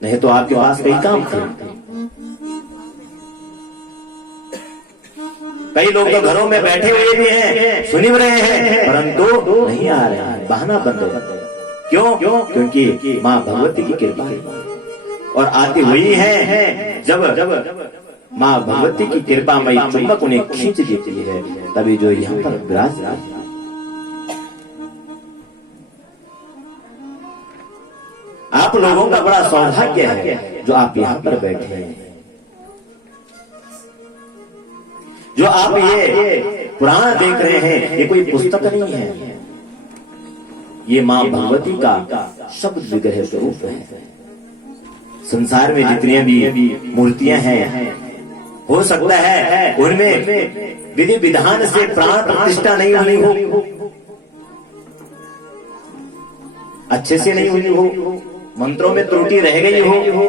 नहीं तो आपके पास कई काम थे। कई लोग तो घरों में बैठे हुए भी हैं, सुन भी रहे हैं, परंतु नहीं आ रहे हैं, बहाना बंद है। क्यों? क्योंकि माँ भगवती की कृपा है। और आती हुई है जब माँ भगवती की कृपा मई चुंबक उन्हें खींच देती है, तभी जो यहाँ पर विराज रहा है। आप लोगों का बड़ा सौभाग्य है जो आप यहाँ पर बैठे हैं, जो आप ये पुराण देख रहे हैं। ये कोई पुस्तक नहीं है, ये माँ भगवती का शब्द विग्रह स्वरूप है। संसार में जितनी भी मूर्तियां हैं, हो सकता है उनमें विधि विधान से प्राण प्रतिष्ठा नहीं हुई हो, अच्छे से नहीं हुई हो, मंत्रों में त्रुटि रह गई हो,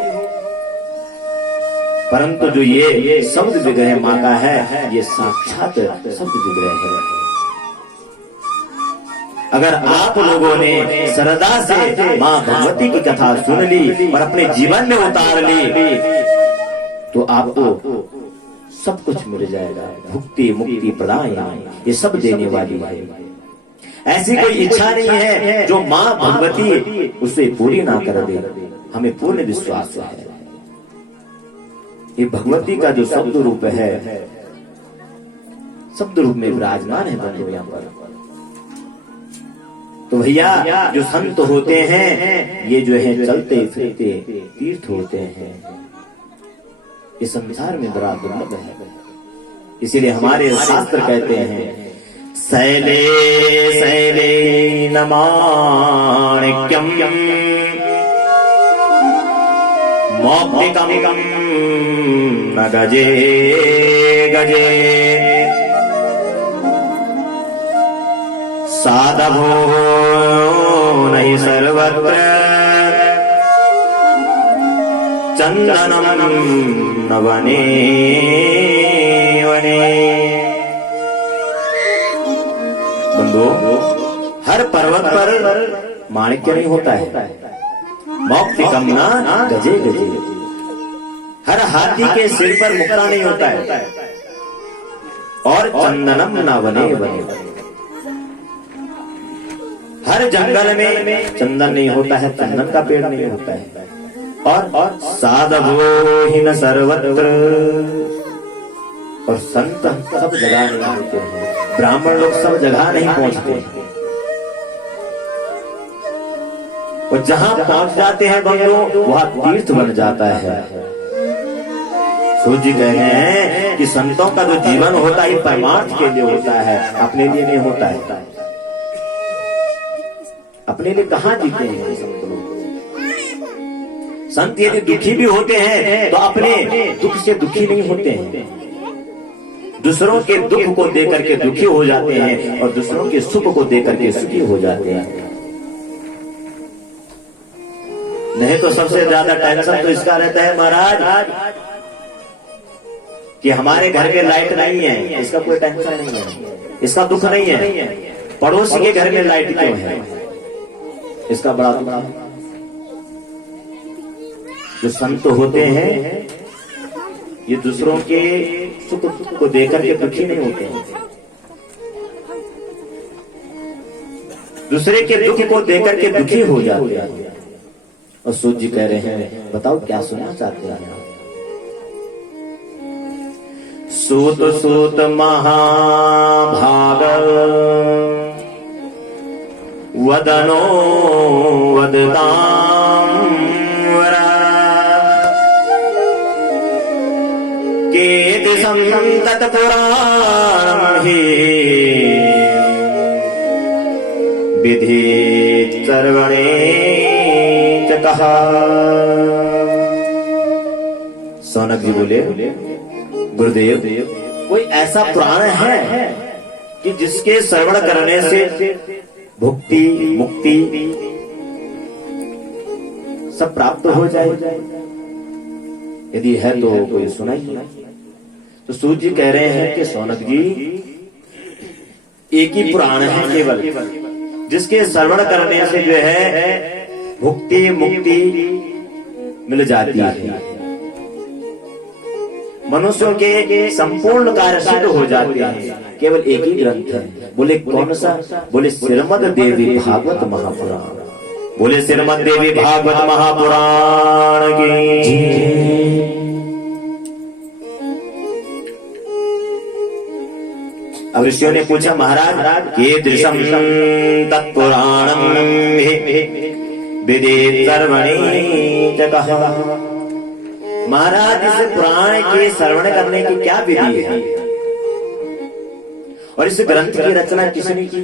परंतु जो ये शब्द विग्रह माँ का है, ये साक्षात शब्द विग्रह है। अगर आप लोगों ने श्रद्धा से माँ भगवती की कथा सुन ली और अपने जीवन में उतार ली, तो आपको सब कुछ मिल जाएगा। भुक्ति मुक्ति प्रदान ये सब देने वाली है। ऐसी कोई इच्छा नहीं है जो माँ भगवती उसे पूरी ना कर दे। हमें पूर्ण विश्वास है ये भगवती का जो शब्द रूप है, शब्द रूप में विराजमान है बने यहाँ पर। तो भैया जो संत होते हैं, ये जो है चलते फिरते तीर्थ होते हैं। इस संसार में बड़ा दुर्लभ है, इसीलिए हमारे शास्त्र कहते हैं शैले शैले न माणिक्यम मौक्तिकम न गजे गजे साधवो नहीं सर्वत्र चंदनम न वने वने। बंधु, हर पर्वत पर माणिक्य नहीं होता है, मौक्तिकम न गजे गजे। हर हाथी के सिर पर मुक्ता नहीं होता है, और चंदनम न वने वने। हर जंगल में चंदन नहीं होता है, चंदन का पेड़ नहीं होता है। और साधवो ही न सर्वत्र, और संत सब जगह नहीं होते हैं, ब्राह्मण लोग सब जगह नहीं पहुंचते हैं। और जहां पहुंच जाते हैं बंधु, वहां तीर्थ बन जाता है। सूर्य जी कह रहे हैं कि संतों का जो जीवन होता है परमार्थ के लिए होता है, अपने लिए नहीं होता है। अपने लिए कहां जीते हैं संत लोग? संत यदि दुखी भी होते हैं तो अपने दुख से दुखी नहीं होते हैं, दूसरों के दुख को देकर के दुखी हो जाते हैं और दूसरों के सुख को देकर के सुखी हो जाते हैं। नहीं तो सबसे ज्यादा टेंशन तो इसका रहता है महाराज कि हमारे घर में लाइट नहीं है, इसका कोई टेंशन नहीं है, इसका दुख नहीं है। पड़ोसी के घर में लाइट क्यों है, इसका बड़ा दुख है। जो संत होते हैं ये दूसरों के सुख को देकर के दुखी नहीं होते हैं, दूसरे के दुख को देकर के दुखी हो जाते हैं। और सूत जी कह रहे हैं, बताओ क्या सुनना चाहते हैं? सूत सूत महाभाग वदनो वदतां वरा केति संतत पुराणं हि विधि सर्वणे च कहा। सौनक जी बोले, गुरुदेव कोई ऐसा पुराण है कि जिसके श्रवण करने से भुक्ति मुक्ति सब प्राप्त हो जाए? यदि है तो कोई सुनाइए। तो सूत जी कह रहे हैं कि सौनक जी एक ही पुराण है केवल, जिसके श्रवण करने से जो है भुक्ति मुक्ति मिल जाती है। मनुष्यों के संपूर्ण कार्य सिद्ध हो जाते हैं, केवल एक ही ग्रंथ है। बोले कौन सा? बोले श्रीमद् देवी भागवत महापुराण। बोले श्रीमद् देवी भागवत महापुराण की। अब ऋषियों ने पूछा, महाराज कीदृशं तत्पुराणं विदित सर्वणे च कः। महाराज इस पुराण के श्रवण करने की क्या विधि है और इस ग्रंथ की रचना किसने की?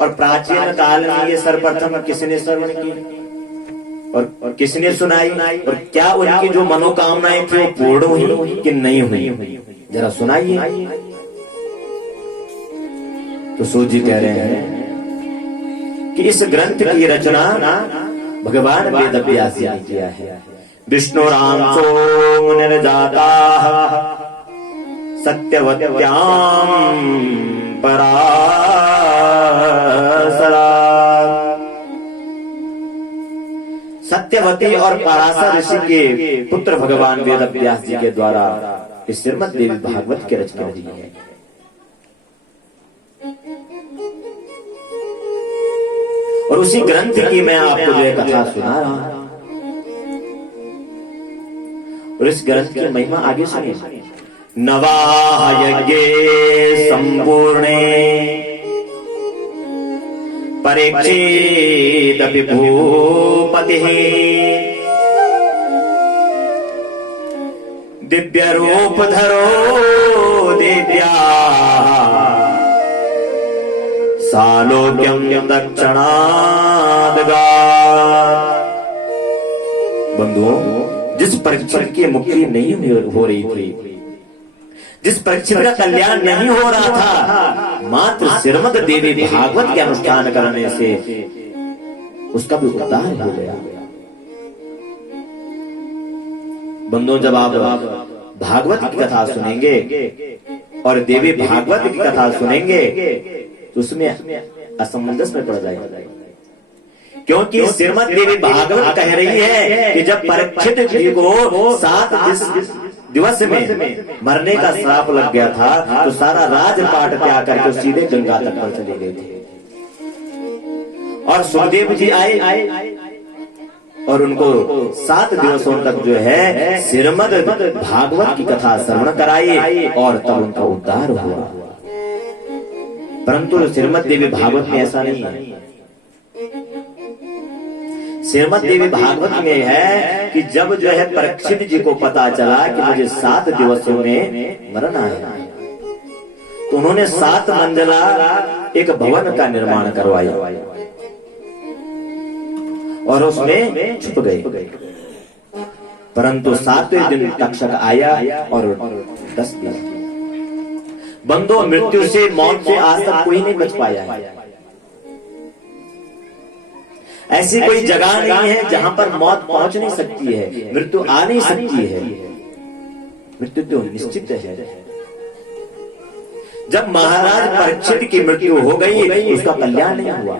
और प्राचीन काल में ये सर्वप्रथम किसने श्रवण की और किसने सुनाई? और क्या उनकी जो मनोकामनाएं थी वो पूर्ण हुई कि नहीं हुई? जरा सुनाइए। तो सूत जी कह रहे हैं कि इस ग्रंथ की रचना भगवान वेद व्यास जी ने किया है। विष्णु राम सो मुनिर्जाता सत्यवत्याम पराशरा। सत्यवती और पराशर ऋषि के पुत्र भगवान वेद व्यास जी के द्वारा इस श्रीमद् देवी भागवत की रचना हुई है। और उसी ग्रंथ की मैं आपको जो है कथा सुना रहा हूं। और इस ग्रंथ की महिमा आगे सुनिए। नवाह यज्ञे संपूर्णे परीक्षित भूपतिः दिव्य रूप धरो दिव्या सालोक्यम दक्षिणादगा। बंधुओं, जिस परीक्षित की मुक्ति नहीं हो रही थी, जिस परीक्षित का कल्याण नहीं हो रहा था, मात्र श्रीमद् देवी भागवत के अनुष्ठान करने से उसका भी उद्धार हो गया। बंधुओं, जब आप भागवत की कथा सुनेंगे और देवी भागवत की कथा सुनेंगे तो उसमें असमंजस में पड़ जाएगा, क्योंकि श्रीमद् देवी भागवत कह रही है कि जब परीक्षित जी को 7 दिवस में मरने का श्राप लग गया था तो सारा राजपाट त्याग करके सीधे गंगा तट पर चले गए थे। और सुखदेव जी आए और उनको 7 दिवसों तक जो है श्रीमद् भागवत की कथा श्रवण कराई और तब उनका उद्धार हुआ। परंतु श्रीमद् देवी भागवत में ऐसा नहीं है। श्रीमद् देवी भागवत में है कि जब जो है परीक्षित जी को पता चला कि मुझे 7 दिवसों में मरना है, तो उन्होंने 7 मंजिला एक भवन का निर्माण करवाया और उसमें छुप गए। परंतु 7वें दिन तक्षक आया और 10 दिन। बंधु, मृत्यु से, मौत से आज तक कोई नहीं बच पाया है। ऐसी कोई जगह नहीं है जहां पर मौत पहुंच नहीं सकती है, मृत्यु आ नहीं सकती है। मृत्यु तो निश्चित है। जब महाराज परीक्षित की मृत्यु हो गई उसका कल्याण नहीं हुआ,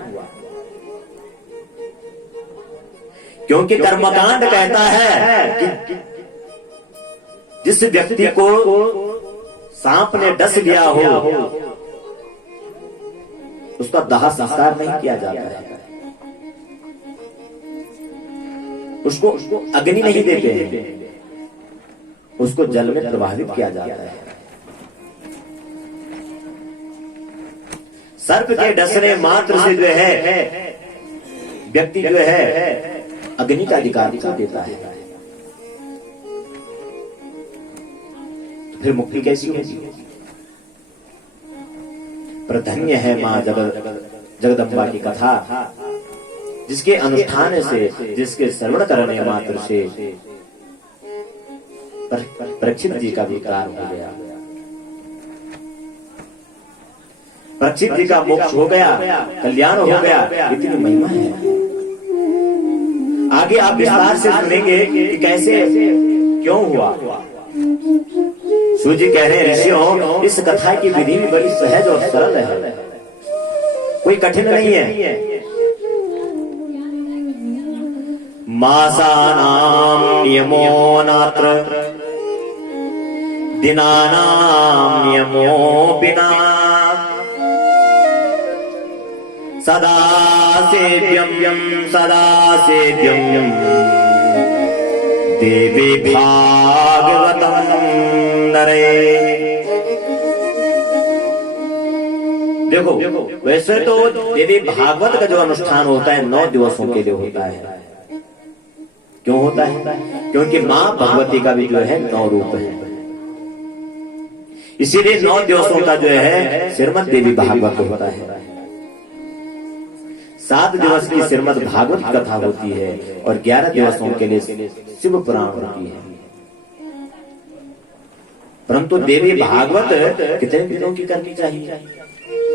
क्योंकि कर्मकांड कहता है कि जिस व्यक्ति को सांप ने डस लिया हो उसका दाह संस्कार नहीं किया जाता है, उसको अग्नि नहीं देते हैं, उसको जल में प्रवाहित किया जाता है। सर्प के डसने मात्र से जो है व्यक्ति जो है अग्नि का अधिकार को देता है, फिर मुक्ति कैसी होगी? पर धन्य है मां जगदम्बा की कथा, जिसके अनुष्ठान से, जिसके श्रवण करने मात्र से परीक्षित जी का विकार हो गया, परीक्षित जी का मोक्ष हो गया, कल्याण हो गया। इतनी महिमा है। आगे आप विस्तार से सुनेंगे कि कैसे, क्यों हुआ। सूत जी कह रहे हैं, ऋषियों, इस कथा की विधि भी बड़ी सहज और सरल है, कोई कठिन नहीं है। मासानां नियमो नात्र दिनानां नियमोऽपि न सदा सेव्यं देवी भागवतं नरे। देखो वैसे तो देवी भागवत का जो अनुष्ठान होता है 9 दिवसों के लिए होता है। क्यों होता है? क्योंकि मां भगवती का भी जो है 9 रूप है, इसीलिए 9 दिवसों का जो है श्रीमद् देवी भागवत होता है। 7 दिवस की श्रीमद् भागवत कथा होती है और 11 दिवसों के लिए शिव पुराण होती है। परंतु देवी भागवत कितने दिनों की करनी चाहिए?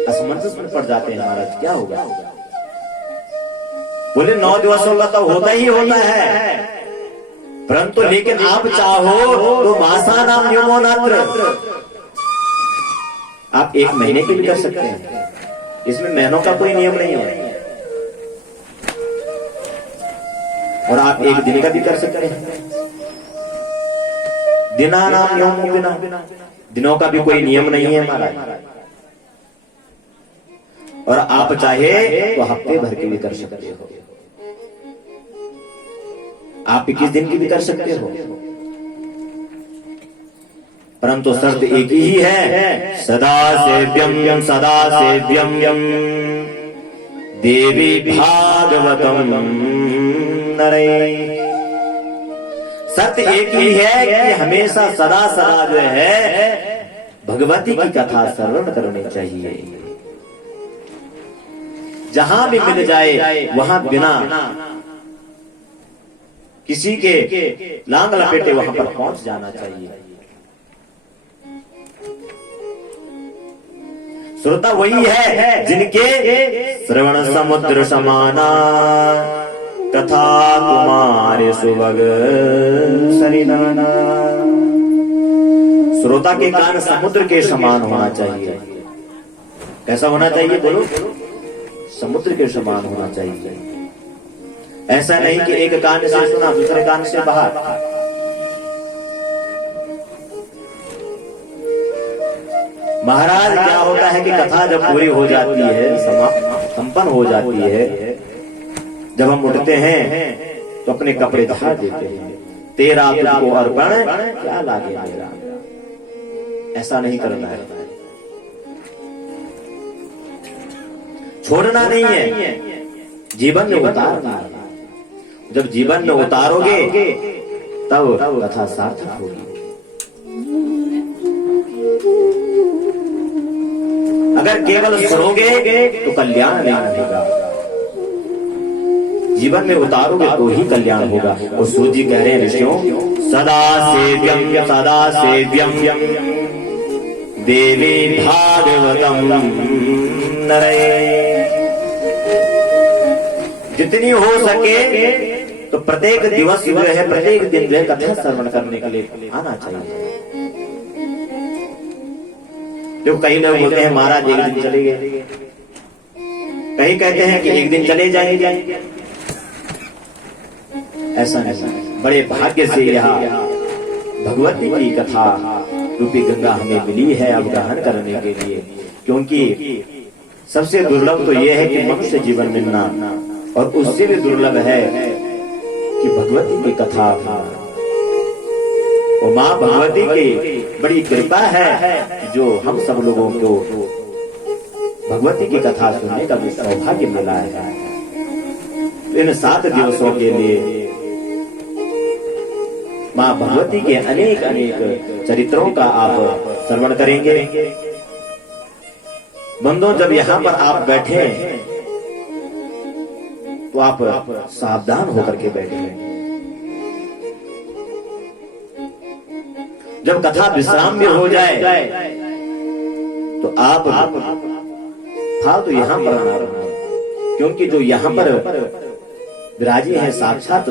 असमंजस में पड़ जाते हैं महाराज, क्या होगा? बोले 9 दिवसों का तो होता ही होता है, परंतु लेकिन आप चाहो तो मासानां नियमो नात्र, आप 1 महीने की भी कर सकते हैं, इसमें महीनों का कोई नियम नहीं है। और आप 1 दिन का भी कर सकते हैं। दिनानां नियमो बिना, दिनों का भी कोई नियम नहीं है महाराज। और आप चाहे तो हफ्ते भर की भी कर सकते हो, आप 21 दिन की भी कर सकते हो, परंतु शर्त एक ही है, सदा सेव्यम देवी भागवतम नरे। शर्त एक ही है कि हमेशा सदा जो है भगवती की कथा श्रवण करनी चाहिए। जहां भी मिल जाए वहां बिना किसी के लांग लपेटे वहां पर पहुंच जाना चाहिए। श्रोता वही है जिनके श्रवण समुद्र समाना कथा कुमार सुभग सरिनाना। श्रोता के कान समुद्र के समान होना चाहिए। कैसा होना चाहिए बोलो? समुद्र के समान होना चाहिए। ऐसा नहीं कि एक कान से सुना दूसरे कान से बाहर। महाराज क्या होता है कि कथा जब पूरी हो जाती है, संपन्न हो जाती है, जब हम उठते हैं तो अपने कपड़े झाड़ देते हैं, तेरा तुझको अर्पण क्या लागे मेरा। ऐसा नहीं करना है, छोड़ना नहीं है, जीवन में उतारना है। जब जीवन में उतारोगे तब कथा सार्थक होगी। अगर केवल सुनोगे तो कल्याण नहीं होगा, जीवन में उतारोगे तो ही कल्याण होगा। और सूर्य जी कह रहे हैं ऋषियों, सदा सेव्यम देवी भागवतम नरे। जितनी हो सके तो प्रत्येक दिवस जो है, प्रत्येक दिन जो है कथा श्रवण करने के लिए आना चाहिए। जो कई लोग बोलते हैं महाराज 1 दिन चले गए, कहीं कहते हैं कि 1 दिन चले जाएंगे। ऐसा नहीं, बड़े भाग्य से यहाँ भगवती की कथा रूपी गंगा हमें मिली है अवगाहन करने के लिए। क्योंकि सबसे दुर्लभ तो यह है कि मनुष्य जीवन मिलना, और उससे भी दुर्लभ है कि भगवती की कथा। वो माँ भगवती की बड़ी कृपा है जो हम सब लोगों को भगवती की कथा सुनने का भी सौभाग्य मिला है। इन 7 दिवसों के लिए माँ भगवती के अनेक चरित्रों का आप श्रवण करेंगे। बंदों, जब यहाँ पर आप बैठे तो आप सावधान होकर के बैठे। जब कथा विश्राम में हो जाए तो आप फालतू यहाँ पर ना रहे, क्योंकि जो यहाँ पर विराजी है साक्षात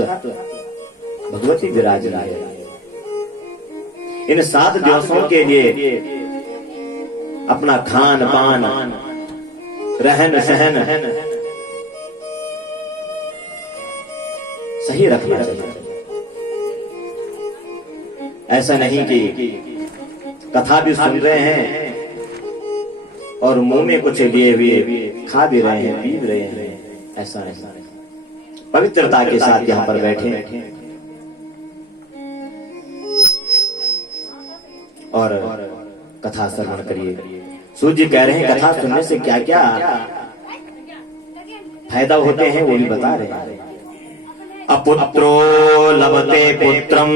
भगवती विराजी है। इन 7 दिवसों के लिए अपना खान पान, रहन सहन सही रखना चाहिए। ऐसा नहीं कि कथा भी सुन रहे हैं और मुंह में कुछ लिए हुए खा भी रहे हैं, पी भी रहे हैं। ऐसा नहीं, पवित्रता के साथ यहाँ पर बैठे और कथा श्रवण करिए। सूर्य जी कह रहे हैं कथा सुनने से क्या क्या फायदा होते हैं वो भी बता रहे हैं। अपुत्रो लभते पुत्रम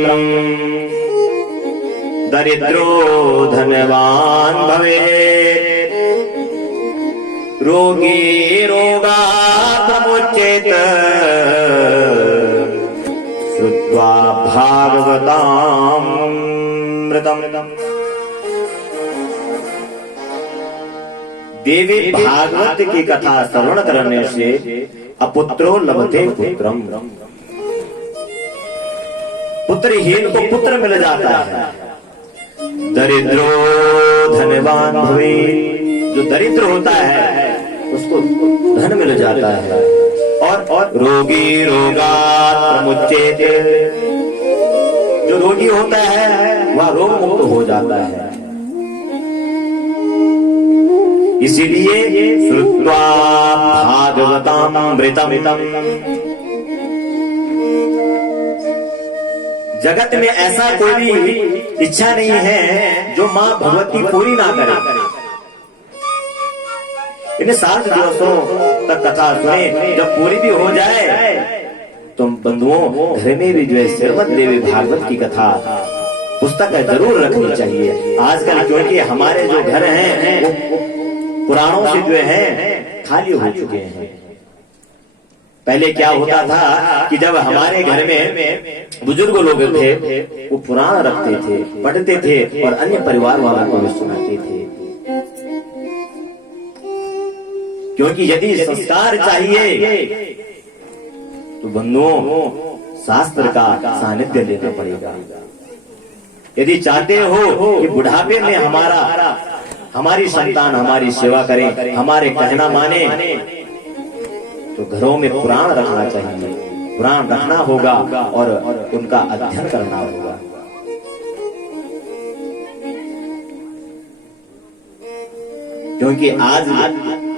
दरिद्रो धनवान भवेत्, रोगी रोगात् मुच्येत, श्रुत्वा भागवतामृतम्। देवी भागवत की कथा श्रवण करने से अपुत्रो लभते पुत्रम, पुत्रहीन को पुत्र मिल जाता है। दरिद्रो धनवान भवे, जो दरिद्र होता है उसको धन मिल जाता है। और रोगी रोगात् मुच्येत, जो रोगी होता है वह रोग मुक्त हो जाता है। इसीलिए श्रुत्वा भागवतामृतम्, जगत में ऐसा कोई भी इच्छा नहीं है जो मां भगवती पूरी ना करे। इन्हें 7 दिवसों तक कथा सुने, जब पूरी भी हो जाए तो बंधुओं घर में भी जो है श्रीमद् देवी भागवत की कथा पुस्तक जरूर रखनी चाहिए। आजकल क्योंकि हमारे जो घर हैं वो पुराणों से जो है खाली हो चुके हैं। पहले क्या होता था कि जब हमारे घर में बुजुर्ग लोग थे वो पुराण रखते थे, पढ़ते थे और अन्य परिवार वालों को भी सुनाते थे। क्योंकि यदि संस्कार चाहिए तो बंधुओं शास्त्र का सानिध्य लेना पड़ेगा। यदि चाहते हो कि बुढ़ापे में हमारी संतान हमारी सेवा करें, हमारे कहना माने, तो घरों में पुराण रखना चाहिए। पुराण रखना होगा और उनका अध्ययन करना होगा। क्योंकि आज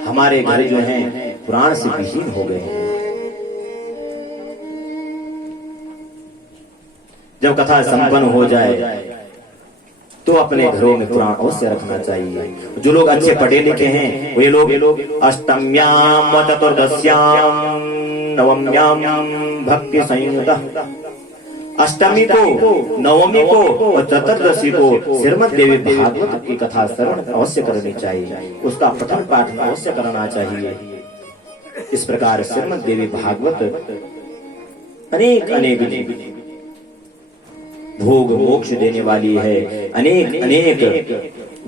हमारे घर जो हैं पुराण से विहीन हो गए हैं। जब कथा संपन्न हो जाए तो अपने घरों में पुराण अवश्य रखना चाहिए। जो लोग अच्छे पढ़े लिखे हैं वे लोग अष्टम्याम चतुर्दश्याम नवम्याम भक्ति संयुतः, अष्टमी को, नवमी को और चतुर्दशी को श्रीमद् देवी भागवत की कथा श्रवण अवश्य करनी चाहिए। उसका पठन पाठ अवश्य करना चाहिए। इस प्रकार श्रीमद् देवी भागवत अनेक भोग मोक्ष देने वाली है, अनेक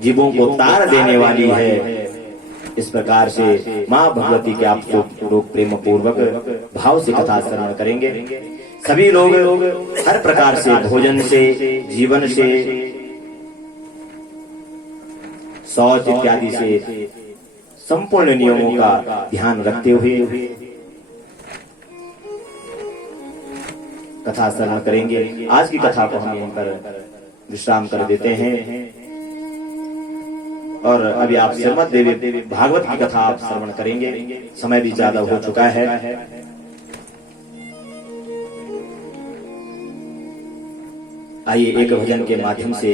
जीवों को तार देने वाली है। इस प्रकार से माँ भगवती के आप लोग प्रेम पूर्वक भाव से कथा श्रवण करेंगे। सभी लोग हर प्रकार से भोजन से, जीवन से, शौच इत्यादि से संपूर्ण नियमों का ध्यान रखते हुए कथा श्रवण करेंगे। आज की कथा को हम यहीं पर विश्राम कर देते हैं और अभी आप श्रीमद् देवी भागवत की कथा आप श्रवण करेंगे। समय भी ज्यादा हो चुका है। आइए एक भजन के माध्यम से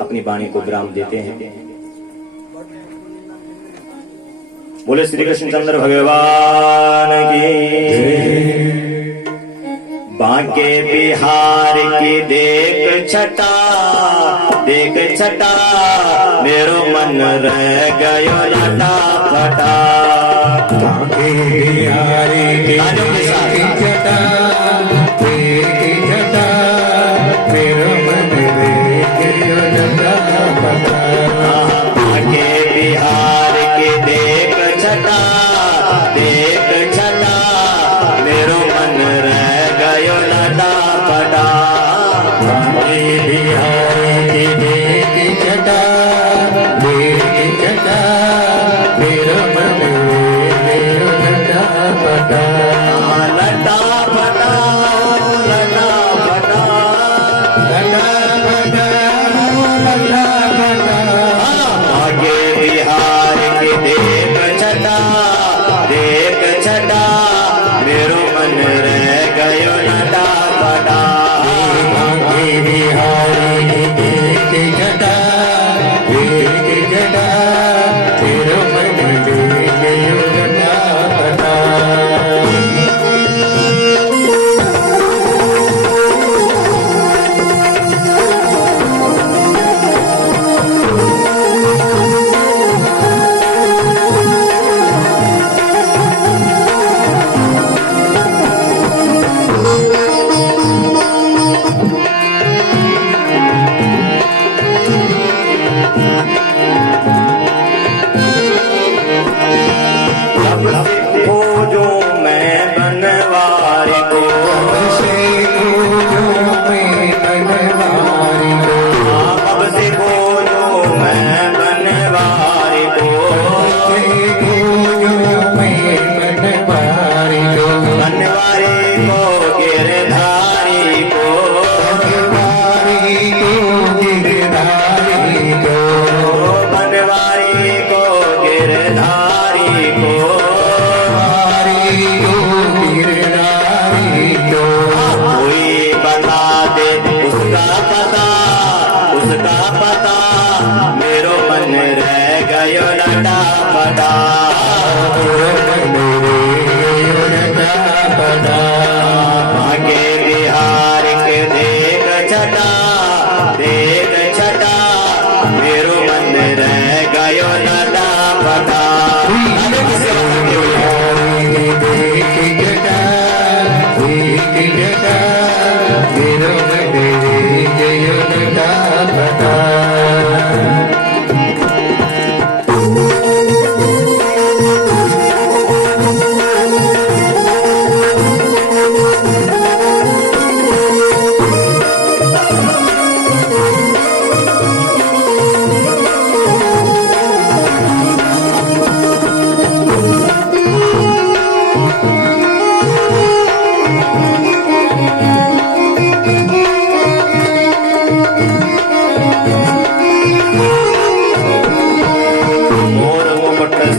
अपनी वाणी को विराम देते हैं। बोले श्री कृष्णचंद्र भगवान की। बांके बिहार की देख छटा, मेरो मन रह गयो लटा फटा। बांके बिहार की देख छटा, मेरो मन रह गयो लटा फटा। बांके बिहार की देख छटा, मेरो मन रह गयो लटा फटा। बिहार की देख छटा, मेरो मन रह गयो लटा फटा। लटा फटा तो कोई बता दे उसका पता मेरो मन रह गयो लटा पटा भागे बिहार के देख छटा मेरो मन रह गयो लटा पटा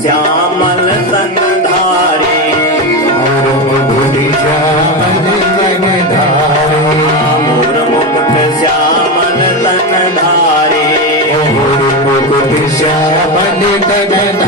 श्यामल तनधारी मोर मुकुट श्यामल तनधारी श्यामल तन